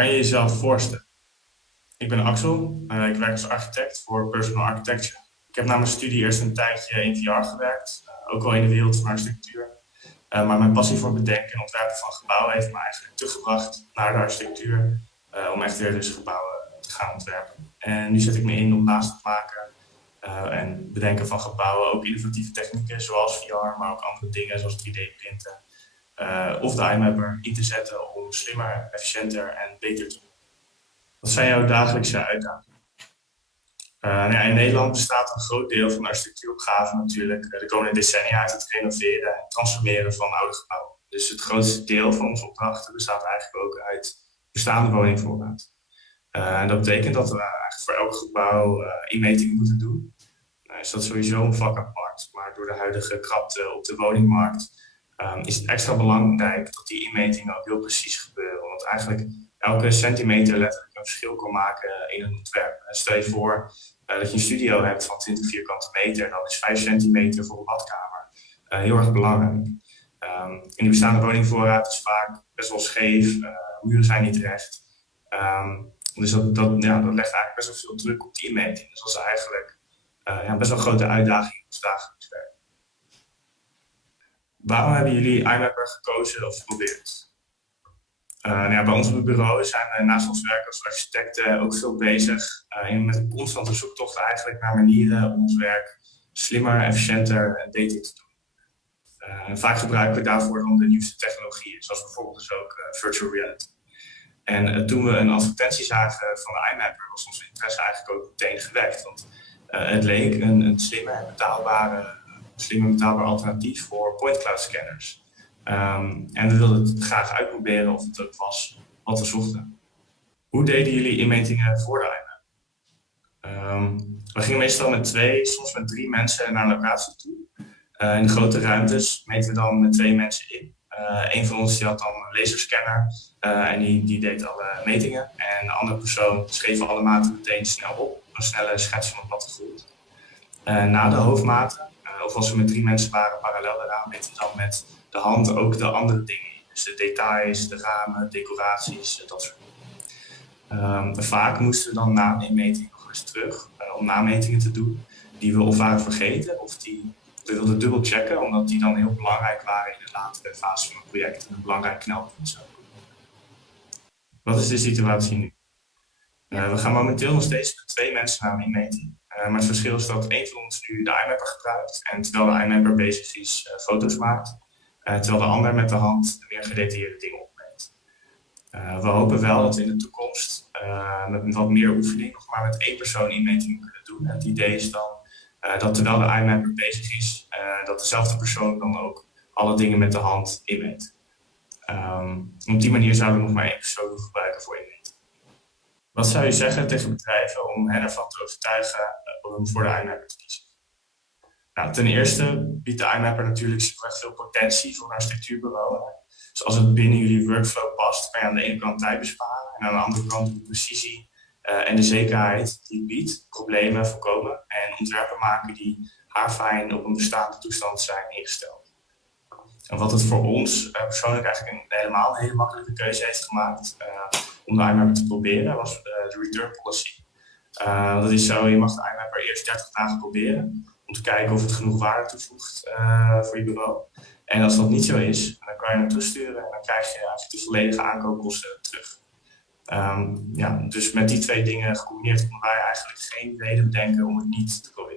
Kan je jezelf voorstellen? Ik ben Axel, ik werk als architect voor Personal Architecture. Ik heb na mijn studie eerst een tijdje in VR gewerkt, ook wel in de wereld van architectuur. Maar mijn passie voor bedenken en ontwerpen van gebouwen heeft me eigenlijk teruggebracht naar de architectuur, om echt weer dus gebouwen te gaan ontwerpen. En nu zet ik me in om naast het maken en bedenken van gebouwen ook innovatieve technieken zoals VR, maar ook andere dingen zoals 3D-printen of de iMapper in te zetten om slimmer, efficiënter en beter te doen. Wat zijn jouw dagelijkse uitdagingen? Nou ja, in Nederland bestaat een groot deel van de architectuuropgave natuurlijk de komende decennia uit het renoveren en transformeren van oude gebouwen. Dus het grootste deel van onze opdrachten bestaat eigenlijk ook uit bestaande woningvoorraad. En dat betekent dat we eigenlijk voor elk gebouw inmetingen moeten doen. Nou is dat sowieso een vak apart, maar door de huidige krapte op de woningmarkt is het extra belangrijk dat die inmetingen ook heel precies gebeuren. Want eigenlijk elke centimeter letterlijk een verschil kan maken in een ontwerp. En stel je voor dat je een studio hebt van 20 vierkante meter, dan is 5 centimeter voor een badkamer heel erg belangrijk. In de bestaande woningvoorraad is vaak best wel scheef, muren zijn niet recht. Dus dat legt eigenlijk best wel veel druk op die inmeting. Dus dat is eigenlijk best wel een grote uitdaging in ons dagelijks werk. Waarom hebben jullie iMapper gekozen of geprobeerd? Bij ons op het bureau zijn we naast ons werk als architecten ook veel bezig met een constante zoektocht eigenlijk naar manieren om ons werk slimmer, efficiënter en beter te doen. Vaak gebruiken we daarvoor dan de nieuwste technologieën, zoals bijvoorbeeld dus ook virtual reality. En toen we een advertentie zagen van de iMapper, was onze interesse eigenlijk ook meteen gewekt. Want het leek een slimme en betaalbaar alternatief voor point cloud scanners. En we wilden het graag uitproberen of het ook was wat we zochten. Hoe deden jullie inmetingen voor de iMapper? We gingen meestal met 2, soms met 3 mensen naar een locatie toe. In de grote ruimtes meten we dan met 2 mensen in. Een van ons die had dan een laserscanner en die deed alle metingen. En de andere persoon schreef alle maten meteen snel op. Een snelle schets van een plattegrond. Na de hoofdmaten, of als we met 3 mensen waren parallel daaraan, meten we dan met de hand ook de andere dingen. Dus de details, de ramen, decoraties, dat soort dingen. Vaak moesten we dan na een inmeting nog eens terug om nametingen te doen die we of waren vergeten of die we wilden dubbel checken, omdat die dan heel belangrijk waren in de latere fase van het project en een belangrijk knelpunt zou. Wat is de situatie nu? We gaan momenteel nog steeds met 2 mensen naar een inmeting. Maar het verschil is dat één van ons nu de iMapper gebruikt en terwijl de iMapper bezig is foto's maakt, terwijl de ander met de hand de meer gedetailleerde dingen opneemt. We hopen wel dat we in de toekomst met wat meer oefening nog maar met 1 persoon inmetingen kunnen doen. En het idee is dan dat terwijl de iMapper bezig is, dat dezelfde persoon dan ook alle dingen met de hand inmeet. Op die manier zouden we nog maar 1 persoon gebruiken voor inmeting. Wat zou je zeggen tegen bedrijven om hen ervan te overtuigen om voor de iMapper te kiezen? Nou, ten eerste biedt de iMapper natuurlijk super veel potentie voor een architectuurbureau. Dus als het binnen jullie workflow past, kan je aan de ene kant tijd besparen en aan de andere kant de precisie en de zekerheid die het biedt, problemen voorkomen en ontwerpen maken die haarfijn op een bestaande toestand zijn ingesteld. En wat het voor ons persoonlijk eigenlijk helemaal een hele makkelijke keuze heeft gemaakt om de iMapper te proberen, was de return policy. Dat is zo, je mag de iMapper eerst 30 dagen proberen om te kijken of het genoeg waarde toevoegt voor je bureau. En als dat niet zo is, dan kan je hem terugsturen en dan krijg je eigenlijk de volledige aankoopkosten terug. Dus met die 2 dingen gecombineerd konden wij eigenlijk geen reden bedenken om het niet te proberen.